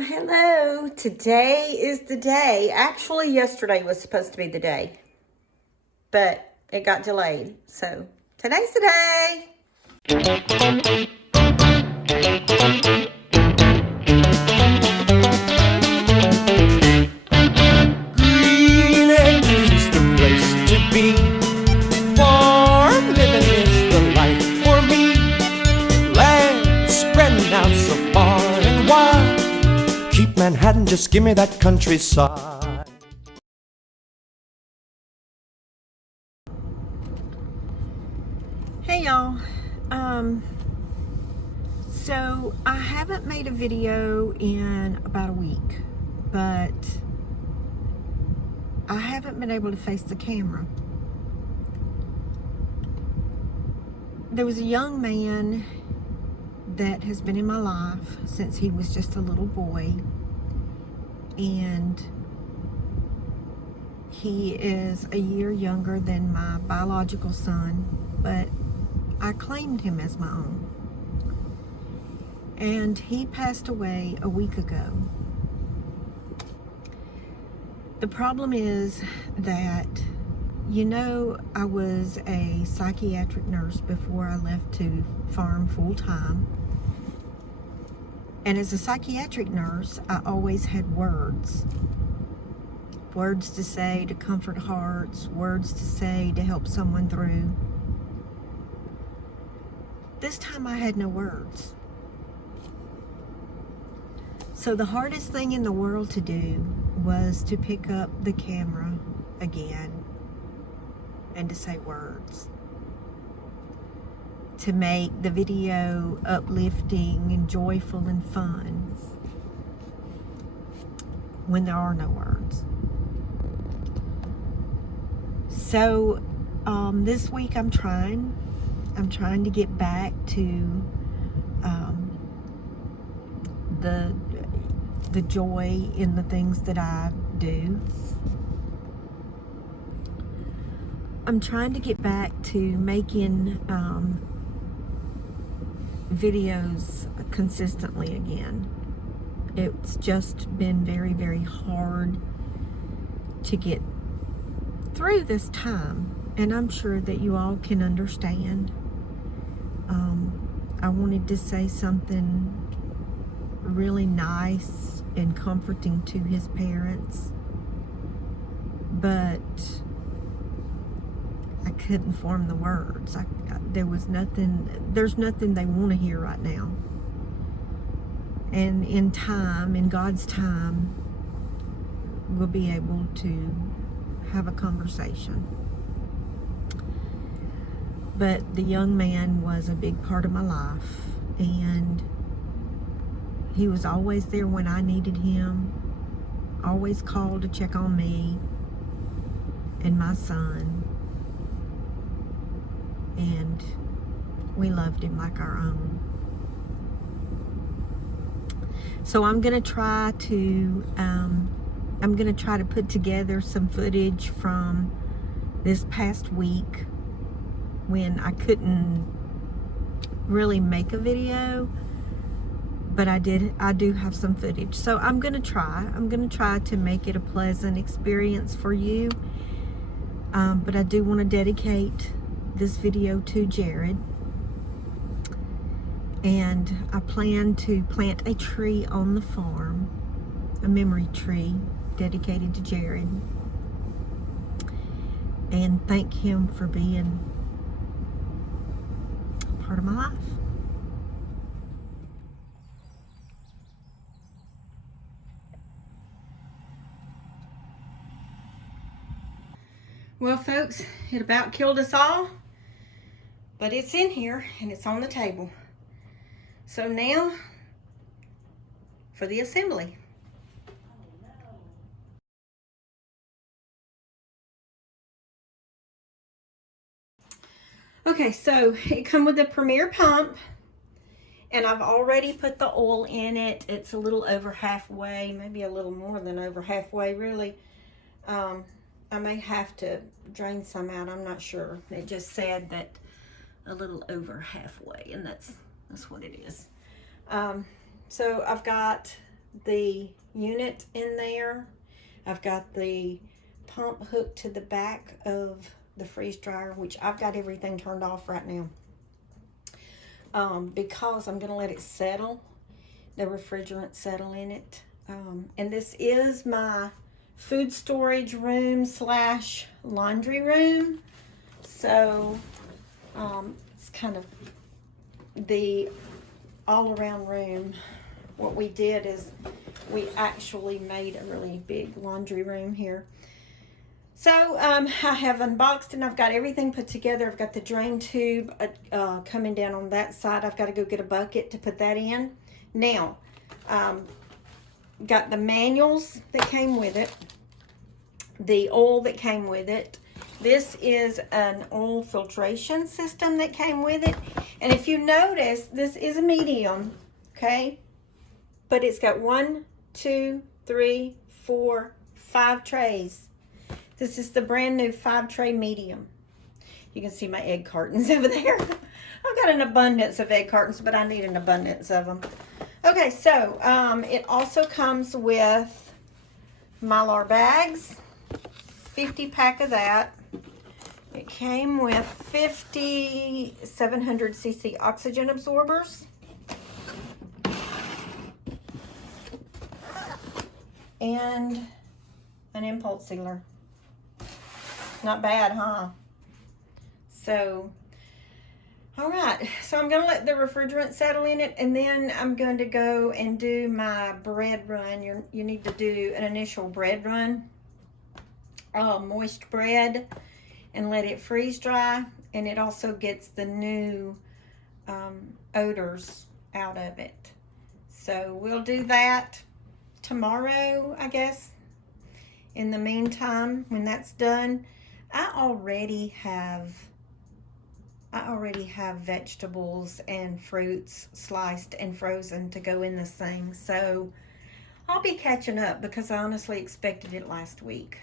Hello. Today is the day. Actually, yesterday was supposed to be the day, but it got delayed. So today's the day. Green Acres is the place to be. Farm living is the life for me. Land spreading out so far and wide. Keep Manhattan, just give me that countryside. Hey y'all. So I haven't made a video in about a week, but I haven't been able to face the camera. There was a young man that has been in my life since he was just a little boy, and he is a year younger than my biological son, but I claimed him as my own. And he passed away a week ago. The problem is that, I was a psychiatric nurse before I left to farm full time. And as a psychiatric nurse, I always had words. Words to say to comfort hearts, words to say to help someone through. This time I had no words. So the hardest thing in the world to do was to pick up the camera again and to say words. To make the video uplifting and joyful and fun when there are no words. So this week I'm trying to get back to the joy in the things that I do. I'm trying to get back to making videos consistently again. It's just been very, very hard to get through this time, and I'm sure that you all can understand. I wanted to say something really nice and comforting to his parents, but I couldn't form the words. There's nothing they want to hear right now. And in time, in God's time, we'll be able to have a conversation. But the young man was a big part of my life, and he was always there when I needed him, always called to check on me and my son, and we loved him like our own. So I'm gonna try to put together some footage from this past week when I couldn't really make a video, but I do have some footage. So I'm gonna try to make it a pleasant experience for you. But I do want to dedicate this video to Jared, and I plan to plant a tree on the farm, a memory tree dedicated to Jared, and thank him for being part of my life. Well, folks, it about killed us all, but it's in here and it's on the table. So now for the assembly. Okay, so it comes with a Premier pump, and I've already put the oil in it. It's a little over halfway, maybe a little more than over halfway, really. I may have to drain some out, I'm not sure. It just said that a little over halfway, and that's what it is. So I've got the unit in there. I've got the pump hooked to the back of the freeze dryer, which I've got everything turned off right now. Because I'm going to let it settle, the refrigerant settle in it. And this is my food storage room slash laundry room. So it's kind of the all-around room. What we did is we actually made a really big laundry room here. So I have unboxed and I've got everything put together. I've got the drain tube coming down on that side. I've got to go get a bucket to put that in. Now, got the manuals that came with it, the oil that came with it. This is an oil filtration system that came with it. And if you notice, this is a medium, okay? But it's got 1, 2, 3, 4, 5 trays. This is the brand new 5-tray medium. You can see my egg cartons over there. I've got an abundance of egg cartons, but I need an abundance of them. Okay, so it also comes with Mylar bags, 50 pack of that. It came with 50 700cc oxygen absorbers. And an impulse sealer. Not bad, huh? So, all right. So I'm going to let the refrigerant settle in it, and then I'm going to go and do my bread run. You need to do an initial bread run, moist bread, and let it freeze dry. And it also gets the new odors out of it. So we'll do that tomorrow, I guess. In the meantime, when that's done, I already have vegetables and fruits sliced and frozen to go in this thing. So I'll be catching up because I honestly expected it last week.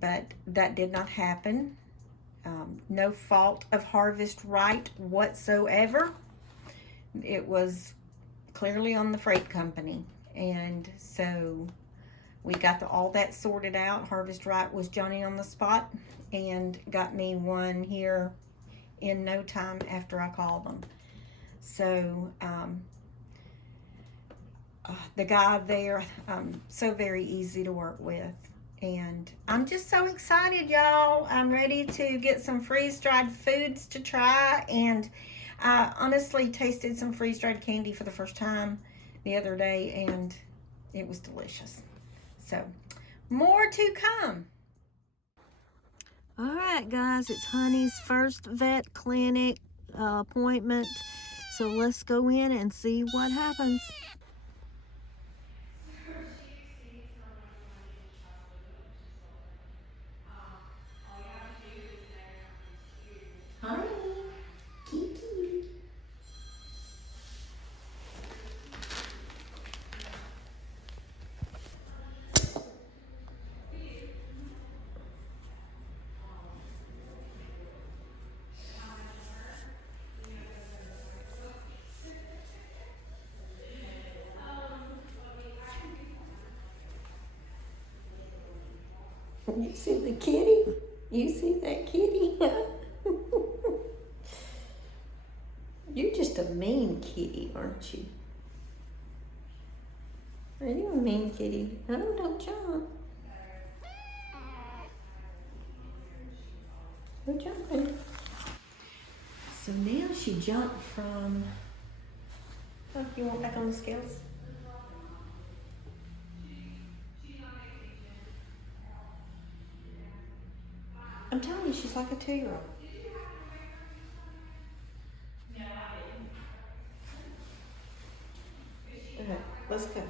But that did not happen. No fault of Harvest Right whatsoever. It was clearly on the freight company. And so we got all that sorted out. Harvest Right was Johnny on the spot and got me one here in no time after I called them. So the guy there, so very easy to work with. And I'm just so excited, y'all. I'm ready to get some freeze-dried foods to try. And I honestly tasted some freeze-dried candy for the first time the other day, and it was delicious. So, more to come. All right, guys, it's Honey's first vet clinic appointment. So let's go in and see what happens. Honey, Kiki. You see the kitty? You see that kitty? You're just a mean kitty, aren't you? Are you a mean kitty? No, don't jump. No jumping. So now she jumped from... Oh, you want back on the scales? I'm telling you, she's like a 2-year-old. Okay, let's go.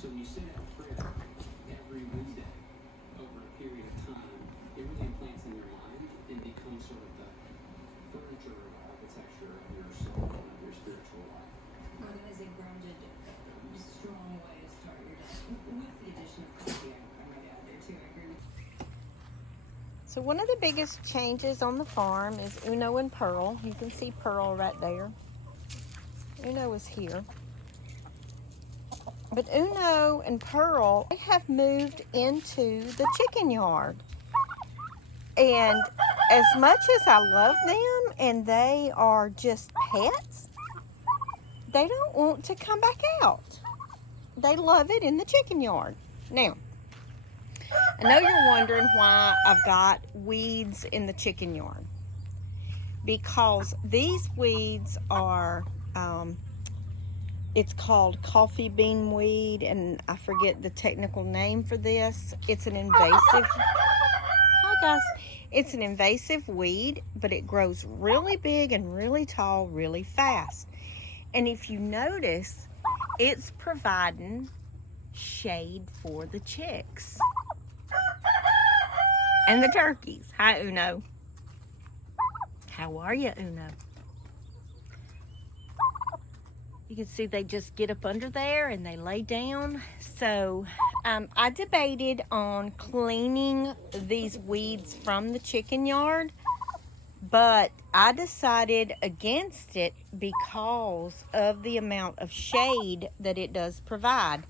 So when you say that prayer every Wednesday over a period of time, it really implants in your mind and becomes sort of the So one of the biggest changes on the farm is Uno and Pearl. You can see Pearl right there. Uno is here. But Uno and Pearl, they have moved into the chicken yard. And as much as I love them and they are just pets, they don't want to come back out. They love it in the chicken yard. Now, I know you're wondering why I've got weeds in the chicken yard. Because these weeds are, it's called coffee bean weed, and I forget the technical name for this. It's an invasive, hi guys, it's an invasive weed, but it grows really big and really tall really fast. And if you notice, it's providing shade for the chicks and the turkeys. Hi, Uno. How are you, Uno? You can see they just get up under there and they lay down. So I debated on cleaning these weeds from the chicken yard, but I decided against it because of the amount of shade that it does provide.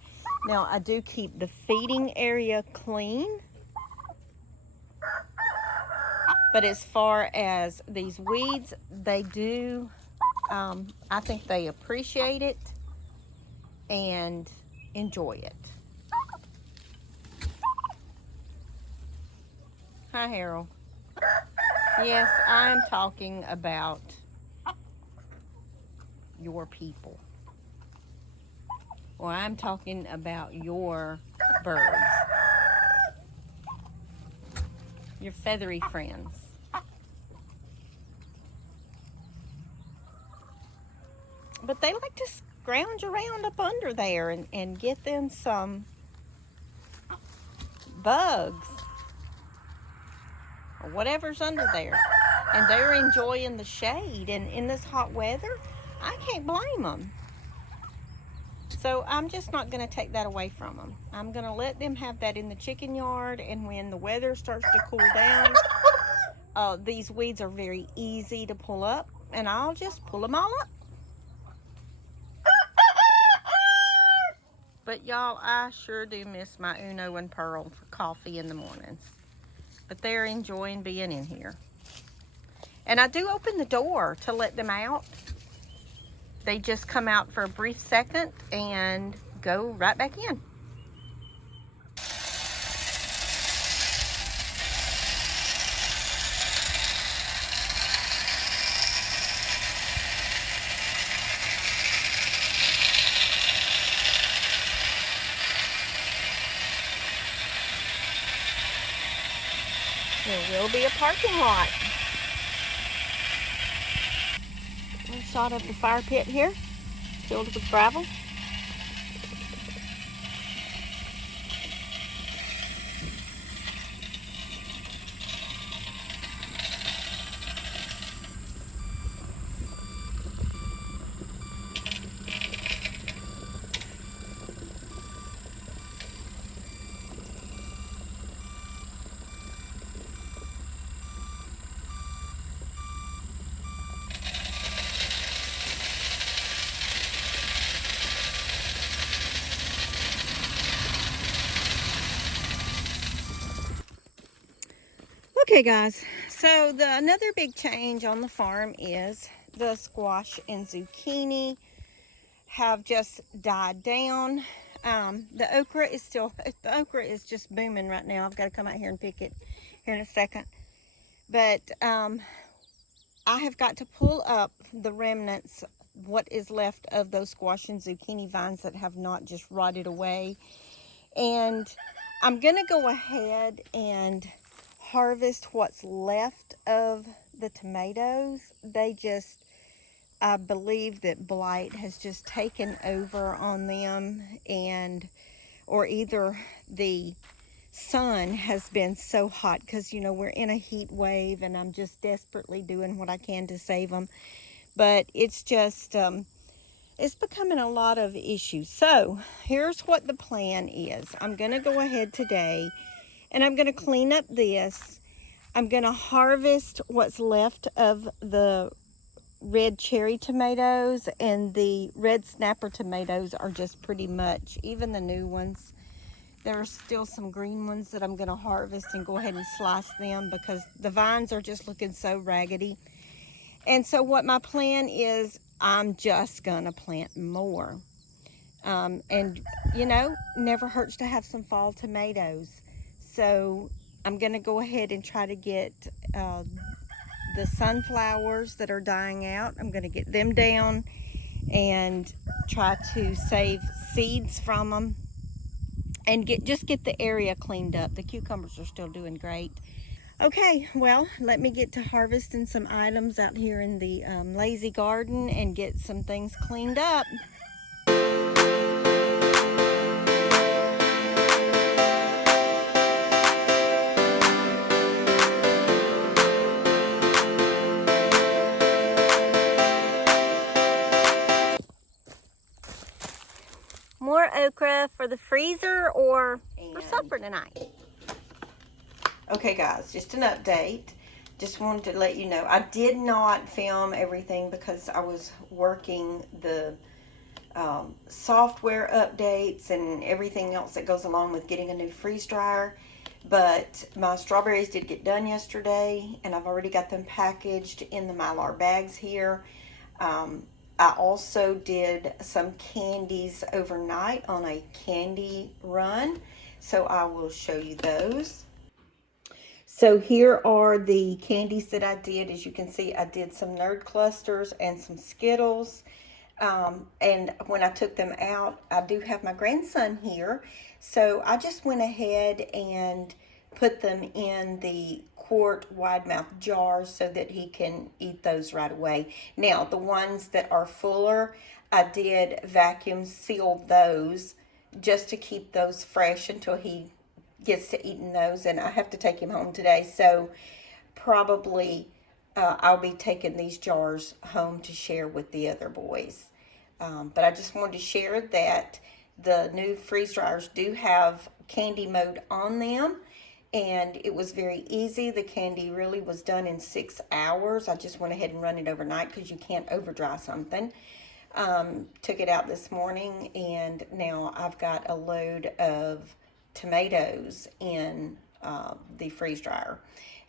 Now, I do keep the feeding area clean, but as far as these weeds, they do, I think they appreciate it and enjoy it. Hi, Harold. Yes, I'm talking about your people. Or I'm talking about your birds. Your feathery friends. But they like to scrounge around up under there and get them some bugs or whatever's under there. And they're enjoying the shade. And in this hot weather, I can't blame them. So I'm just not going to take that away from them. I'm going to let them have that in the chicken yard. And when the weather starts to cool down, these weeds are very easy to pull up. And I'll just pull them all up. But y'all, I sure do miss my Uno and Pearl for coffee in the mornings. But they're enjoying being in here. And I do open the door to let them out. They just come out for a brief second and go right back in. There will be a parking lot. One shot of the fire pit here, filled with gravel. Okay guys, so another big change on the farm is the squash and zucchini have just died down. The okra is just booming right now. I've got to come out here and pick it here in a second. But I have got to pull up the remnants, what is left of those squash and zucchini vines that have not just rotted away. And I'm going to go ahead and harvest what's left of the tomatoes. I believe that blight has just taken over on them, or either the sun has been so hot, because you know we're in a heat wave and I'm just desperately doing what I can to save them. But it's just it's becoming a lot of issues. So here's what the plan is. I'm going to go ahead today and I'm going to clean up this. I'm going to harvest what's left of the red cherry tomatoes, and the red snapper tomatoes are just pretty much, even the new ones. There are still some green ones that I'm going to harvest and go ahead and slice them because the vines are just looking so raggedy. And so what my plan is, I'm just going to plant more. And, you know, never hurts to have some fall tomatoes. So I'm going to go ahead and try to get the sunflowers that are dying out. I'm going to get them down and try to save seeds from them and just get the area cleaned up. The cucumbers are still doing great. Okay, well, let me get to harvesting some items out here in the lazy garden and get some things cleaned up. More okra for the freezer or for supper tonight. Okay guys, just an update. Just wanted to let you know, I did not film everything because I was working the software updates and everything else that goes along with getting a new freeze dryer. But my strawberries did get done yesterday, and I've already got them packaged in the Mylar bags here. I also did some candies overnight on a candy run, so I will show you those. So here are the candies that I did. As you can see, I did some Nerd Clusters and some Skittles. And when I took them out, I do have my grandson here. So I just went ahead and put them in the quart wide mouth jars so that he can eat those right away. Now, the ones that are fuller, I did vacuum seal those just to keep those fresh until he gets to eating those, and I have to take him home today, so probably I'll be taking these jars home to share with the other boys. But I just wanted to share that the new freeze dryers do have candy mode on them, and it was very easy. The candy really was done in 6 hours. I just went ahead and run it overnight because you can't over dry something. Took it out this morning, and now I've got a load of tomatoes in the freeze dryer.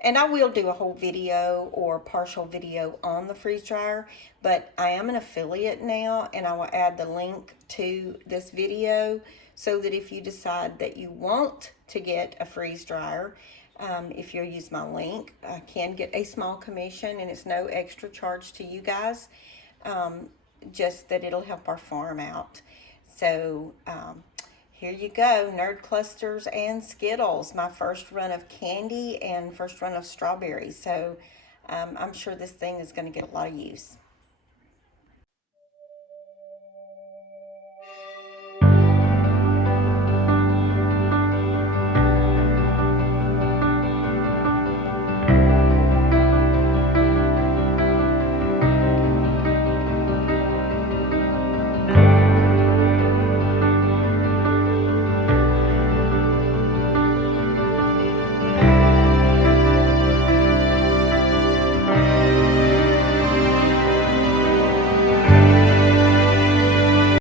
And I will do a whole video or partial video on the freeze dryer, but I am an affiliate now, and I will add the link to this video so that if you decide that you want to get a freeze dryer, if you'll use my link, I can get a small commission, and it's no extra charge to you guys, just that it'll help our farm out. So here you go, Nerd Clusters and Skittles, my first run of candy and first run of strawberries. So I'm sure this thing is going to get a lot of use.